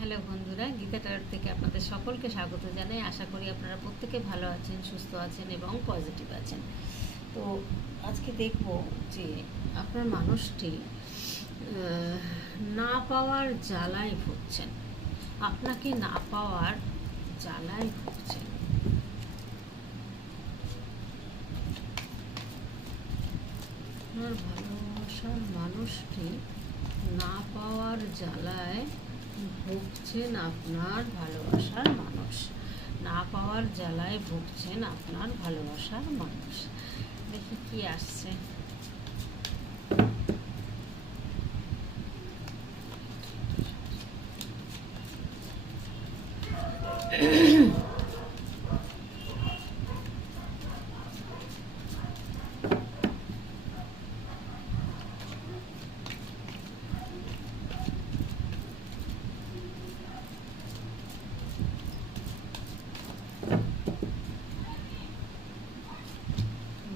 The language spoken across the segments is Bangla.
হ্যালো বন্ধুরা, গীতা টাওয়ার থেকে আপনাদের সকলকে স্বাগত জানাই। আশা করি আপনারা প্রত্যেকে ভালো আছেন, সুস্থ আছেন এবং পজিটিভ আছেন। তো আজকে দেখব যে আপনার মানুষটি না পাওয়ার জ্বালায় ভুগছেন। আপনাকে না পাওয়ার জ্বালায় ভুগছেন। আপনার ভালোবাসার মানুষটি না পাওয়ার জ্বালায় ভুগছেন আপনার ভালোবাসার মানুষ। না পাওয়ার জ্বালায় ভুগছেন আপনার ভালোবাসার মানুষ। দেখি কি আসছে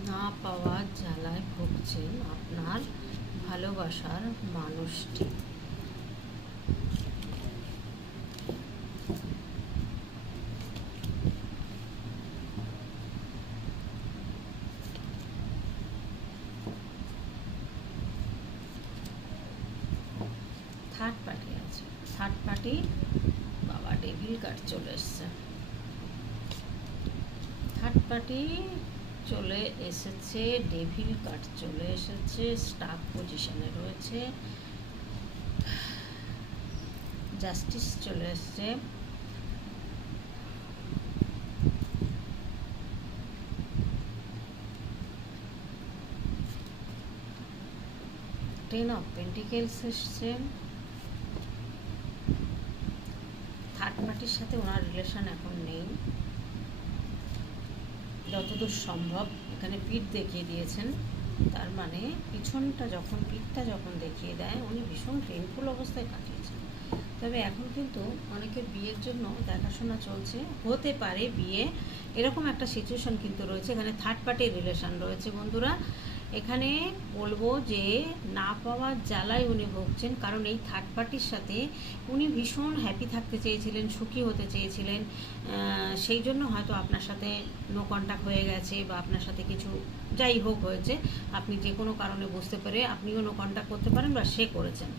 না পাওয়ার জ্বালায় ভুগছেন আপনার ভালোবাসার মানুষটি। থার্ড পার্টি আছে। থার্ড পার্টি বাবা ডেভিল কার্ড চলে এসছে। থার্ড পার্টি চলে এসেছে, ডেভিল কার্ড চলে এসেছে স্টাক পজিশনে রয়েছে। জাস্টিস চলে এসছে। টেন অফ পেন্টিকেলস এসছে। থার্ড পার্টির সাথে ওনার রিলেশন এখন নেই। যতদূর সম্ভব এখানে পিঠ দেখিয়ে দিয়েছেন। তার মানে পিছনটা যখন, পিঠটা যখন দেখিয়ে দেয়, উনি ভীষণ পেনফুল অবস্থায় কাটিয়েছেন। তবে এখন কিন্তু অনেকের বিয়ের জন্য দেখাশোনা চলছে। হতে পারে বিয়ে, এরকম একটা সিচুয়েশন কিন্তু রয়েছে। এখানে থার্ড পার্টির রিলেশান রয়েছে বন্ধুরা। এখানে বলব যে না পাওয়ার জ্বালায় উনি ভুগছেন, কারণ এই থার্ড পার্টির সাথে উনি ভীষণ হ্যাপি থাকতে চেয়েছিলেন, সুখী হতে চেয়েছিলেন। সেই জন্য হয়তো আপনার সাথে নো কন্ট্যাক্ট হয়ে গেছে বা আপনার সাথে কিছু যাই হোক হয়েছে, আপনি যে কোনো কারণে বুঝতে পেরে আপনিও নো কন্ট্যাক্ট করতে পারেন বা সে করেছেন।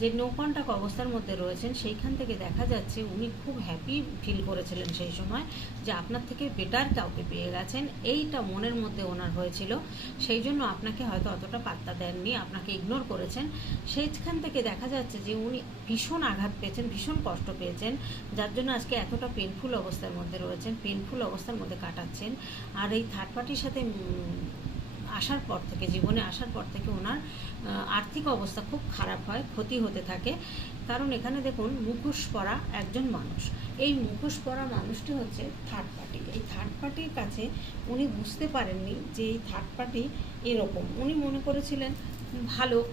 যে নো কন্ট্যাক্ট অবস্থার মধ্যে রয়েছেন, সেইখান থেকে দেখা যাচ্ছে উনি খুব হ্যাপি ফিল করেছিলেন সেই সময় যে আপনার থেকে বেটার কাউকে পেয়ে গেছেন। এইটা মনের মধ্যে ওনার হয়েছিল। সেই জন্য আপনাকে হয়তো অতটা পাত্তা দেননি, আপনাকে ইগনোর করেছেন। সেইখান থেকে দেখা যাচ্ছে যে উনি ভীষণ আঘাত পেয়েছেন, ভীষণ কষ্ট পেয়েছেন। যার জন্য আজকে এতটা পেনফুল অবস্থার মধ্যে রয়েছেন পেনফুল অবস্থার মধ্যে কাটাচ্ছেন। আর এই থার্ড পার্টির সাথে আসার পর থেকে, জীবনে আসার পর থেকে ওনার আর্থিক অবস্থা খুব খারাপ হয়, ক্ষতি হতে থাকে। কারণ এখানে দেখুন, মুখোশ পরা একজন মানুষ। এই মুখোশ পরা মানুষটি হচ্ছে থার্ড পার্টি এই থার্ড পার্টির কাছে উনি বুঝতে পারেননি যে এই থার্ড পার্টি এরকম। উনি মনে করেছিলেন, ভালো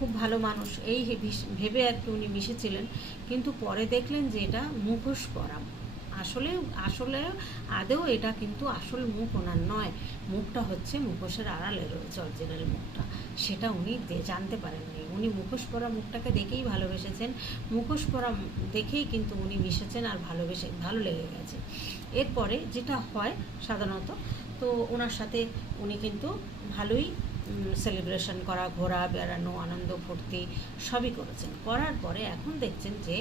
খুব ভালো মানুষ। এই ভেবে- আর কি উনি মিশেছিলেন। কিন্তু পরে দেখলেন যে এটা মুখোশ পরা। আসলে আসলে আদেও এটা কিন্তু আসল মুখ ওনার নয়। মুখটা হচ্ছে মুখোশের আড়ালে রয়েছে অরিজিনাল মুখটা। সেটা উনি জানতে পারেননি। উনি মুখোশ পরা মুখটাকে দেখেই ভালোবেসেছেন। মুখোশ পরা দেখেই কিন্তু উনি মিশেছেন আর ভালোবেসে, ভালো লেগে গেছে। এরপরে যেটা হয় সাধারণত, তো ওনার সাথে উনি কিন্তু ভালোই সেলিব্রেশন করা, ঘোরা, বেড়ানো, আনন্দ, ফুর্তি সবই করেছেন। করার পরে এখন দেখছেন যে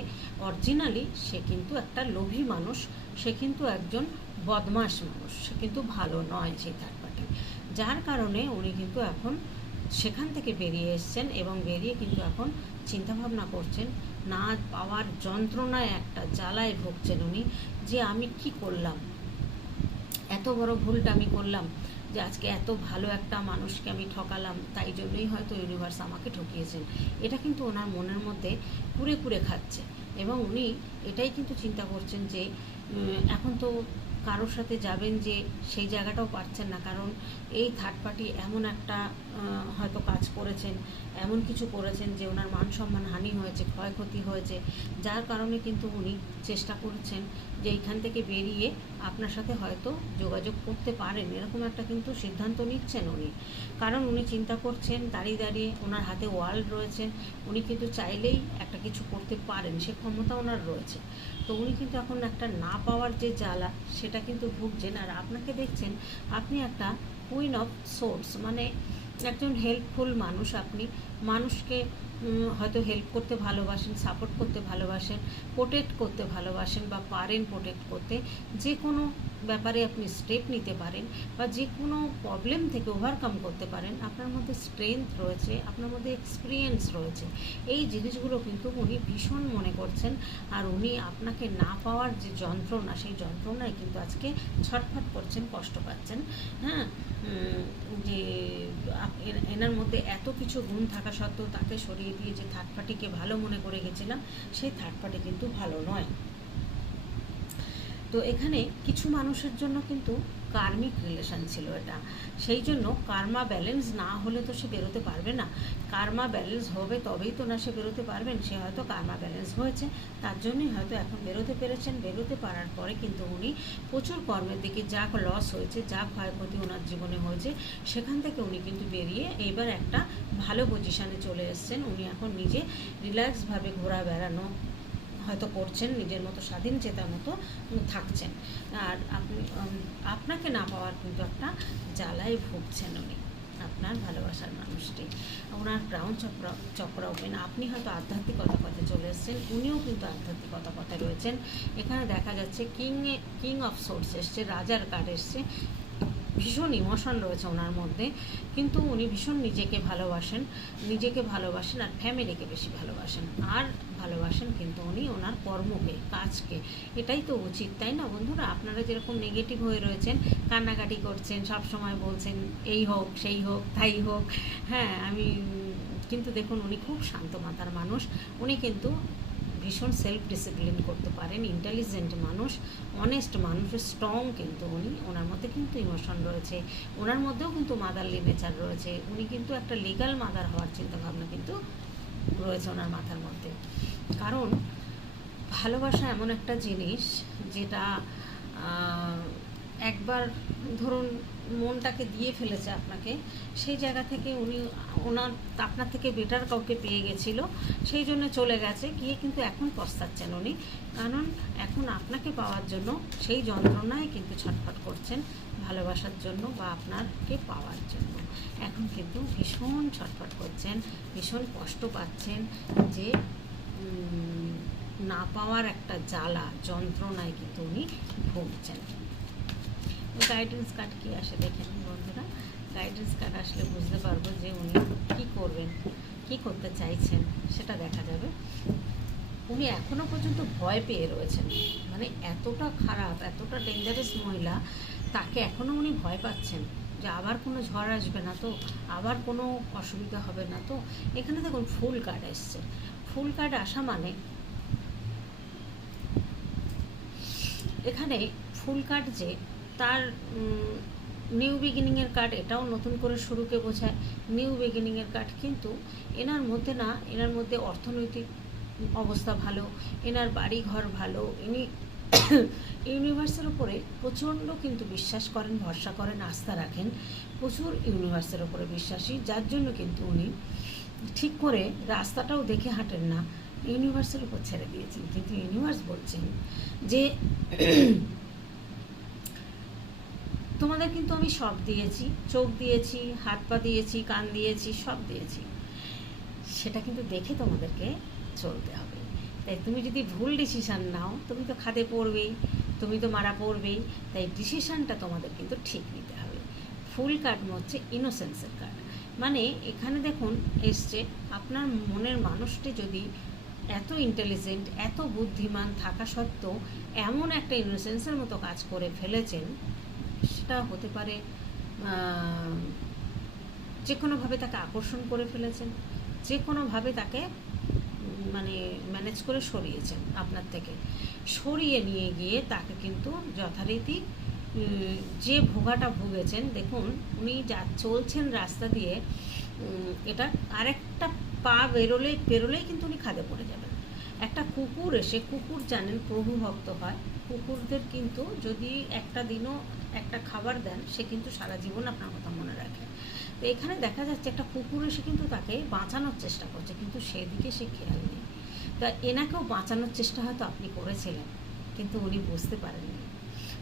অরিজিনালি সে কিন্তু একটা লোভী মানুষ, সে কিন্তু একজন বদমাশ মানুষ, সে কিন্তু ভালো নয় সেই থার্ড পার্টি। যার কারণে উনি কিন্তু এখন সেখান থেকে বেরিয়ে এসছেন এবং বেরিয়ে কিন্তু এখন চিন্তাভাবনা করছেন, না পাওয়ার যন্ত্রণায় একটা জ্বালায় ভুগছেন উনি যে আমি কি করলাম? এত বড় ভুলটা আমি করলাম। যে আজকে এত ভালো একটা মানুষকে আমি ঠকালাম, তাই জন্যই হয়তো ইউনিভার্স আমাকে ঠকিয়েছেন এটা কিন্তু ওনার মনের মধ্যে কুড়ে কুড়ে খাচ্ছে এবং উনি এটাই কিন্তু চিন্তা করছেন যে এখন তো কারোর সাথে যাবেন যে সেই জায়গাটাও পারছেন না, কারণ এই থার্ড পার্টি এমন একটা হয়তো কাজ করেছেন, এমন কিছু করেছেন যে ওনার মান সম্মান হানি হয়েছে, ক্ষয়ক্ষতি হয়েছে, যার কারণে কিন্তু উনি চেষ্টা করছেন যে এইখান থেকে বেরিয়ে আপনার সাথে হয়তো যোগাযোগ করতে পারেন। এরকম একটা কিন্তু সিদ্ধান্ত নিচ্ছেন উনি। কারণ উনি চিন্তা করছেন, দাঁড়িয়ে দাঁড়িয়ে ওনার হাতে ওয়ার্ল্ড রয়েছে, উনি কিন্তু চাইলেই একটা কিছু করতে পারেন, সে ক্ষমতা ওনার রয়েছে। তো উনি কিন্তু এখন একটা না পাওয়ার যে জ্বালা, সেটা কিন্তু ভুগছেন। আর আপনাকে দেখছেন, আপনি একটা কুইন অফ সোর্স মানে একজন হেল্পফুল মানুষ আপনি। মানুষকে হয়তো হেল্প করতে ভালোবাসেন সাপোর্ট করতে ভালোবাসেন প্রোটেক্ট করতে ভালোবাসেন বা পারেন প্রোটেক্ট করতে যে কোনো ব্যাপারে আপনি স্টেপ নিতে পারেন বা যে কোনো প্রবলেম থেকে ওভারকাম করতে পারেন, আপনার মধ্যে স্ট্রেংথ রয়েছে, আপনার মধ্যে এক্সপিরিয়েন্স রয়েছে। এই জিনিসগুলো কিন্তু উনি ভীষণ মনে করছেন আর উনি আপনাকে না পাওয়ার যে যন্ত্রণা, সেই যন্ত্রণায় কিন্তু আজকে ছটফট করছেন, কষ্ট পাচ্ছেন। হ্যাঁ? যে এনার মধ্যে এত কিছু গুণ থাকা সত্ত্বেও তাকে সরিয়ে দিয়ে যে থার্ড পার্টিকে ভালো মনে করে গেছিলাম, সেই থার্ড পার্টি কিন্তু ভালো নয়। তো এখানে কিছু মানুষের জন্য কিন্তু কার্মিক রিলেশন ছিল এটা। সেই জন্য কার্মা ব্যালেন্স না হলে তো সে বেরোতে পারবে না। কার্মা ব্যালেন্স হবে তবেই তো না সে বেরোতে পারবেন, সে হয়তো কার্মা ব্যালেন্স হয়েছে, তার জন্যই হয়তো এখন বেরোতে পেরেছেন। বেরোতে পারার পরে কিন্তু উনি প্রচুর কর্মের দিকে যা লস হয়েছে, যা ক্ষয়ক্ষতি ওনার জীবনে হয়েছে, সেখান থেকে উনি কিন্তু বেরিয়ে এবার একটা ভালো পজিশানে চলে এসেছেন। উনি এখন নিজে রিল্যাক্সভাবে ঘোরা বেড়ানো হয়তো করছেন, নিজের মতো স্বাধীন চেতার মতো থাকছেন। আর আপনি আপনাকে না পাওয়ার কিন্তু একটা জ্বালায় ভুগছেন উনি, আপনার ভালোবাসার মানুষটি। ওনার ক্রাউন চক্র চক্র ওপেন আপনি হয়তো আধ্যাত্মিকতা পথে চলে এসেছেন, উনিও কিন্তু আধ্যাত্মিকতা পথে রয়েছেন। এখানে দেখা যাচ্ছে কিং কিং অফ সোর্স এসছে, রাজার কার্ড এসছে। ভীষণ ইমোশন রয়েছে ওনার মধ্যে, কিন্তু উনি ভীষণ নিজেকে ভালোবাসেন নিজেকে ভালোবাসেন আর ফ্যামিলিকে বেশি ভালোবাসেন। আর ভালোবাসেন, কিন্তু উনি ওনার কর্মকে, কাজকে। এটাই তো উচিত, তাই না বন্ধুরা? আপনারা যেরকম নেগেটিভ হয়ে রয়েছেন, কান্নাকাটি করছেন সব সময় বলছেন, এই হোক, সেই হোক, তাই হোক। হ্যাঁ আমি, কিন্তু দেখুন, উনি খুব শান্ত মাতার মানুষ। উনি কিন্তু ভীষণ সেলফ ডিসিপ্লিন করতে পারেন ইন্টেলিজেন্ট মানুষ অনেস্ট মানুষ স্ট্রং কিন্তু উনি। ওনার মধ্যে কিন্তু ইমোশন রয়েছে। ওনার মধ্যেও কিন্তু মাদারলি নেচার রয়েছে। উনি কিন্তু একটা লিগাল মাদার হওয়ার চিন্তাভাবনা কিন্তু রয়েছে ওনার মাথার মধ্যে। কারণ ভালোবাসা এমন একটা জিনিস যেটা একবার ধরুন মনটাকে দিয়ে ফেলেছে আপনাকে, সেই জায়গা থেকে উনি ওনার, আপনার থেকে বেটার কাউকে পেয়ে গেছিল, সেই জন্য চলে গেছে, গিয়ে কিন্তু এখন পস্তাচ্ছেন উনি। কারণ এখন আপনাকে পাওয়ার জন্য সেই যন্ত্রণায় কিন্তু ছটফট করছেন। ভালোবাসার জন্য বা আপনাকে পাওয়ার জন্য। এখন কিন্তু ভীষণ ছটফট করছেন, ভীষণ কষ্ট পাচ্ছেন যে না পাওয়ার একটা জ্বালা, যন্ত্রণায় কিন্তু উনি ভুগছেন। গাইডেন্স কার্ড কি আসে দেখে নিন বন্ধুরা। গাইডেন্স কার্ড আসলে বুঝতে পারব যে উনি কি করবেন, কি করতে চাইছেন, সেটা দেখা যাবে। উনি এখনও পর্যন্ত ভয় পেয়ে রয়েছেন। মানে এতটা খারাপ, এতটা ডেঞ্জারাস মহিলা তাকে এখনও উনি ভয় পাচ্ছেন যে আবার কোনো ঝড় আসবে না তো, আবার কোনো অসুবিধা হবে না তো। এখানে দেখুন, ফুল কার্ড এসছে। ফুল কার্ড আসা মানে এখানে ফুল কার্ড যে তার নিউ বিগিনিংয়ের কার্ড এটাও নতুন করে শুরুকে বোঝায়। নিউ বিগিনিংয়ের কার্ড কিন্তু এনার মধ্যে না, এনার মধ্যে অর্থনৈতিক অবস্থা ভালো, এনার বাড়ি ঘর ভালো, ইনি ইউনিভার্সের উপরে প্রচণ্ড কিন্তু বিশ্বাস করেন, ভরসা করেন, আস্থা রাখেন। প্রচুর ইউনিভার্সের উপরে বিশ্বাসী, যার জন্য কিন্তু উনি ঠিক করে রাস্তাটাও দেখে হাঁটেন না। ইউনিভার্সের উপর ছেড়ে দিয়েছেন। কিন্তু ইউনিভার্স বলছেন যে, তোমাদের কিন্তু আমি সব দিয়েছি। চোখ দিয়েছি, হাত পা দিয়েছি, কান দিয়েছি, সব দিয়েছি। সেটা কিন্তু দেখে তোমাদেরকে চলতে হবে। তাই তুমি যদি ভুল ডিসিশান নাও, তুমি তো খাদে পড়বেই, তুমি তো মারা পড়বেই, তাই ডিসিশানটা তোমাদের কিন্তু ঠিক নিতে হবে। ফুল কার্ড হচ্ছে ইনোসেন্সের কার্ড মানে এখানে দেখুন, এসছে আপনার মনের মানুষটি যদি এত ইন্টেলিজেন্ট এত বুদ্ধিমান থাকা সত্ত্বেও এমন একটা ইনোসেন্সের মতো কাজ করে ফেলেছেন, সেটা হতে পারে যে কোনোভাবে তাকে আকর্ষণ করে ফেলেছেন যে কোনোভাবে তাকে মানে ম্যানেজ করে সরিয়েছেন আপনার থেকে। সরিয়ে নিয়ে গিয়ে তাকে কিন্তু যথারীতি যে ভোগাটা ভুগেছেন, দেখুন, উনি যা চলছেন রাস্তা দিয়ে এটা আরেকটা পা বেরোলে বেরোলেই কিন্তু উনি খাদে পড়ে যাবেন। একটা কুকুর এসে, কুকুর জানেন প্রভু ভক্ত হয়, কুকুরদের কিন্তু যদি একটা দিনও একটা খাবার দেন, সে কিন্তু সারা জীবন আপনার কথা মনে রাখে। তো এখানে দেখা যাচ্ছে একটা কুকুর এসে কিন্তু তাকে বাঁচানোর চেষ্টা করছে, কিন্তু সেদিকে সে খেয়াল নেই। তা এনাকেও বাঁচানোর চেষ্টা হয়তো আপনি করেছিলেন, কিন্তু উনি বুঝতে পারেননি।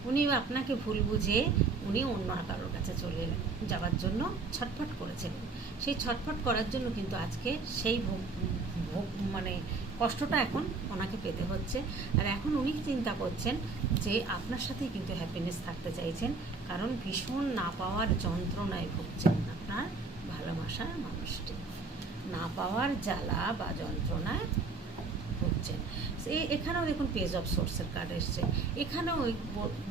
উনি আপনাকে ভুল বুঝে উনি অন্য কারোর কাছে চলে যাওয়ার জন্য ছটফট করেছিলেন। সেই ছটফট করার জন্য কিন্তু আজকে সেই ভোগ- ভোগ মানে কষ্টটা এখন ওনাকে পেতে হচ্ছে। আর এখন উনি চিন্তা করছেন যে আপনার সাথেই কিন্তু হ্যাপিনেস থাকতে চাইছেন, কারণ ভীষণ না পাওয়ার যন্ত্রণায় ভুগছেন আপনার ভালোবাসার মানুষটি। না পাওয়ার জ্বালা বা যন্ত্রণায় ভুগছেন এখানেও দেখুন পেজ অফ সোর্সের কার্ড এসছে। এখানেও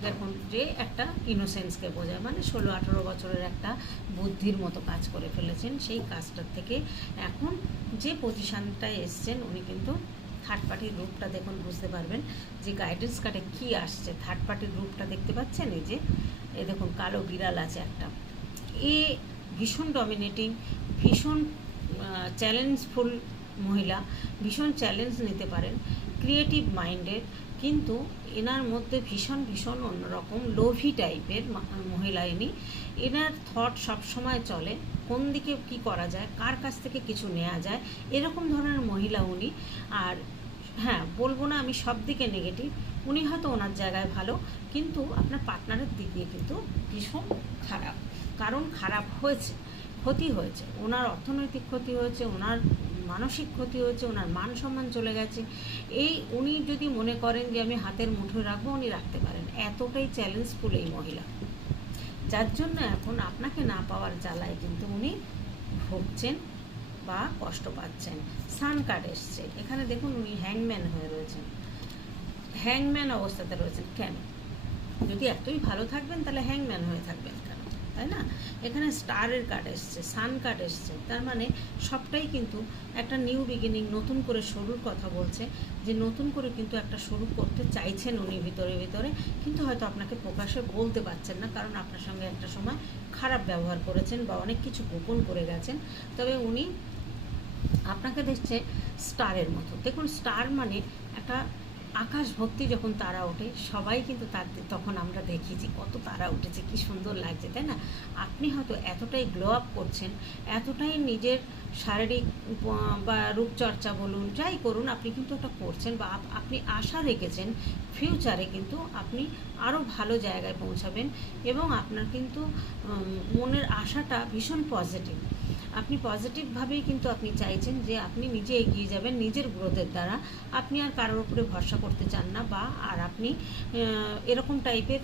দেখুন যে একটা ইনোসেন্সকে বোঝায়। মানে ষোলো, আঠেরো বছরের একটা বুদ্ধির মতো কাজ করে ফেলেছেন। সেই কাজটার থেকে এখন যে পজিশনটায় এসছেন, উনি কিন্তু থার্ড পার্টির রূপটা দেখুন বুঝতে পারবেন যে গাইডেন্স কার্ডে কী আসছে। থার্ড পার্টির রূপটা দেখতে পাচ্ছেন? এই যে এ দেখুন, কালো বিড়াল আছে একটা। এ ভীষণ ডমিনেটিং ভীষণ চ্যালেঞ্জফুল মহিলা, ভীষণ চ্যালেঞ্জ নিতে পারেন ক্রিয়েটিভ মাইন্ডের কিন্তু এনার মধ্যে ভীষণ ভীষণ অন্যরকম লোভি টাইপের মহিলা ইনি। এনার থট সবসময় চলে, কোন দিকে কি করা যায়, কার কাছ থেকে কিছু নেওয়া যায়, এরকম ধরনের মহিলা উনি। আর হ্যাঁ বলব না আমি সব দিকে নেগেটিভ উনি হয়তো ওনার জায়গায় ভালো, কিন্তু আপনার পার্টনারের দিক দিয়ে কিন্তু ভীষণ খারাপ। কারণ খারাপ হয়েছে, ক্ষতি হয়েছে। ওনার অর্থনৈতিক ক্ষতি হয়েছে, ওনার মানসিক ক্ষতি হয়েছে, ওনার মান সম্মান চলে গেছে। এই উনি যদি মনে করেন যে আমি হাতের মুঠোয় রাখব, উনি রাখতে পারেন। এতটাই চ্যালেঞ্জফুল এই মহিলা। যার জন্য এখন আপনাকে না পাওয়ার জ্বালায় কিন্তু উনি ভুগছেন। বা কষ্ট পাচ্ছেন। সান কার্ড এসছে। এখানে দেখুন উনি হ্যাংম্যান হয়ে রয়েছেন। হ্যাংম্যান অবস্থাতে রয়েছেন কেন? যদি এতই ভালো থাকবেন, তাহলে হ্যাংম্যান হয়ে থাকবেন কেন? তাই না? এখানে স্টারের কার্ড এসছে সান কার্ড এসছে। তার মানে সবটাই কিন্তু একটা নিউ বিগিনিং নতুন করে শুরুর কথা বলছে যে নতুন করে কিন্তু একটা শুরু করতে চাইছেন উনি ভিতরে ভিতরে। কিন্তু হয়তো আপনাকে প্রকাশে বলতে পারছেন না, কারণ আপনার সঙ্গে একটা সময় খারাপ ব্যবহার করেছেন বা অনেক কিছু গোপন করে গেছেন। তবে উনি আপনাকে দেখছে স্টারের মতো। দেখুন, স্টার মানে একটা আকাশ ভর্তি যখন তারা ওঠে, সবাই কিন্তু তার তখন আমরা দেখি যে কত তারা উঠেছে, কি সুন্দর লাগছে, তাই না? আপনি হয়তো এতটাই গ্লো আপ করছেন, এতটাই নিজের শারীরিক বা রূপচর্চা বলুন, যাই করুন, আপনি কিন্তু ওটা করছেন বা আপ- আপনি আশা রেখেছেন ফিউচারে কিন্তু আপনি আরও ভালো জায়গায় পৌঁছাবেন এবং আপনার কিন্তু মনের আশাটা ভীষণ পজিটিভ আপনি পজিটিভভাবেই কিন্তু আপনি চাইছেন যে আপনি নিজে এগিয়ে যাবেন নিজের গ্রোথের দ্বারা। আপনি আর কারোর উপরে ভরসা করতে চান না বা আর আপনি এরকম টাইপের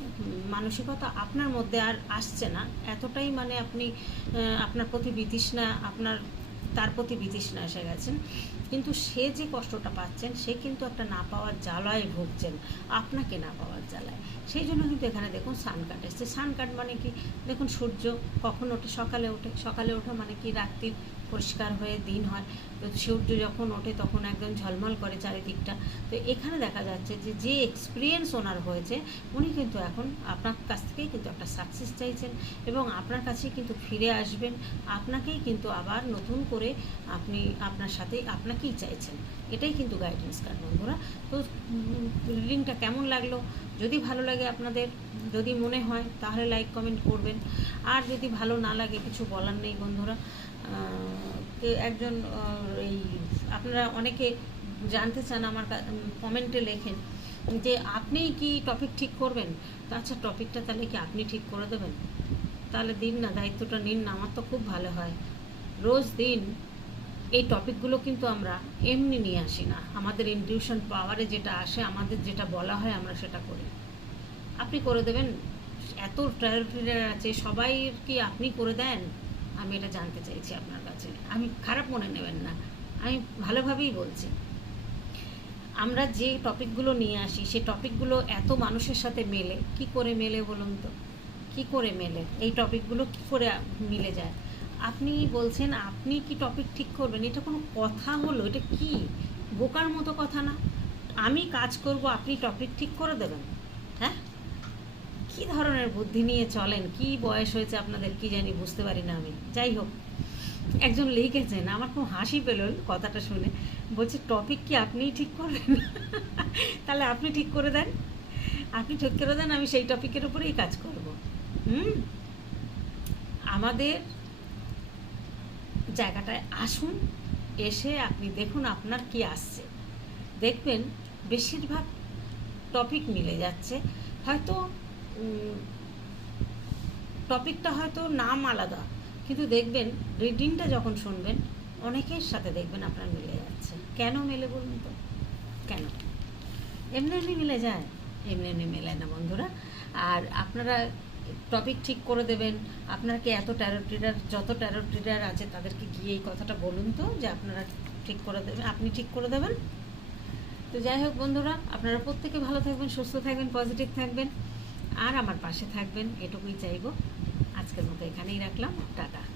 মানসিকতা আপনার মধ্যে আর আসছে না। এতটাই মানে আপনি আপনার প্রতি বিতৃষ্ণা, আপনার, তার প্রতি বিতৃষ্ণা এসে গেছেন। কিন্তু সে যে কষ্টটা পাচ্ছেন, সে কিন্তু একটা না পাওয়ার জ্বালায় ভুগছেন। আপনাকে না পাওয়ার জ্বালায়। সেই জন্য কিন্তু এখানে দেখুন সান কাট এসছে। সান কাট মানে কি? দেখুন সূর্য কখন ওঠে? সকালে ওঠে। সকালে ওঠা মানে কি? রাত্রি পরিষ্কার হয়ে দিন হয়। তো সূর্য যখন ওঠে তখন একদম ঝলমল করে চারিদিকটা। তো এখানে দেখা যাচ্ছে যে যে এক্সপিরিয়েন্স ওনার হয়েছে, উনি কিন্তু এখন আপনার কাছ থেকেই কিন্তু একটা সাকসেস চাইছেন এবং আপনার কাছেই কিন্তু ফিরে আসবেন। আপনাকেই কিন্তু আবার নতুন করে আপনি আপনার সাথে আপনাকেই চাইছেন। এটাই কিন্তু গাইডেন্স কার্ড বন্ধুরা। তো রিডিংটা কেমন লাগল? যদি ভালো লাগে আপনাদের, যদি মনে হয় তাহলে লাইক কমেন্ট করবেন। আর যদি ভালো না লাগে, কিছু বলার নেই বন্ধুরা। একজন এই, আপনারা অনেকে জানতে চান আমার কমেন্টে লেখেন যে আপনি কি টপিক ঠিক করবেন? তো আচ্ছা টপিকটা তাহলে কি আপনি ঠিক করে দেবেন? তাহলে দিন না, দায়িত্বটা নিন না, আমার তো খুব ভালো হয়। রোজ দিন এই টপিকগুলো কিন্তু আমরা এমনি নিয়ে আসি না। আমাদের ইনটিউশন পাওয়ারে যেটা আসে, আমাদের যেটা বলা হয়, আমরা সেটা করি। আপনি করে দেবেন? এত ট্রায়াল আছে, সবাই কি আপনি করে দেন? আমি এটা জানতে চাইছি আপনার কাছে। আমি খারাপ মনে নেবেন না। আমি ভালোভাবেই বলছি। আমরা যে টপিকগুলো নিয়ে আসি সেই টপিকগুলো এত মানুষের সাথে মেলে। কি করে মেলে বলুন তো? কি করে মেলে? এই টপিকগুলো কি করে মিলে যায়? আপনি বলছেন, আপনি কি টপিক ঠিক করবেন? এটা কোনো কথা হলো? এটা কি? বোকার মতো কথা না। আমি কাজ করব, আপনি টপিক ঠিক করে দেবেন। কি ধরনের বুদ্ধি নিয়ে চলেন? কি বয়স হয়েছে আপনাদের কি জানি বুঝতে পারি না আমি। যাই হোক, একজন লিখেছেন, আমার খুব হাসি পেল কথাটা শুনে। বলছে, টপিক কি আপনিই ঠিক করবেন? তাহলে আপনি ঠিক করে দেন। আপনি ঠিক করে দেন, আমি সেই টপিকের উপরেই কাজ করব। হুম? আমাদের জায়গাটায় আসুন, এসে আপনি দেখুন আপনার কি আসছে। দেখবেন, বেশিরভাগ টপিক মিলে যাচ্ছে। হয়তো টপিকটা হয়তো নাম আলাদা, কিন্তু দেখবেন রিডিংটা যখন শুনবেন, অনেকের সাথে দেখবেন আপনার মিলে যাচ্ছে। কেন মেলে বলুন তো? কেন? এমনি এমনি মিলে যায়। এমনি এমনি মেলে না বন্ধুরা। আর আপনারা টপিক ঠিক করে দেবেন। আপনার কি এত ট্যারো ট্রিডার যত ট্যারো ট্রিডার আছে, তাদেরকে গিয়ে এই কথাটা বলুন তো, যে আপনারা ঠিক করে দেবেন, আপনি ঠিক করে দেবেন। তো যাই হোক বন্ধুরা, আপনারা প্রত্যেকে ভালো থাকবেন, সুস্থ থাকবেন পজিটিভ থাকবেন। আর আমার পাশে থাকবেন এটুকুই চাইব। আজকের মতো এখানেই রাখলাম। টাটা।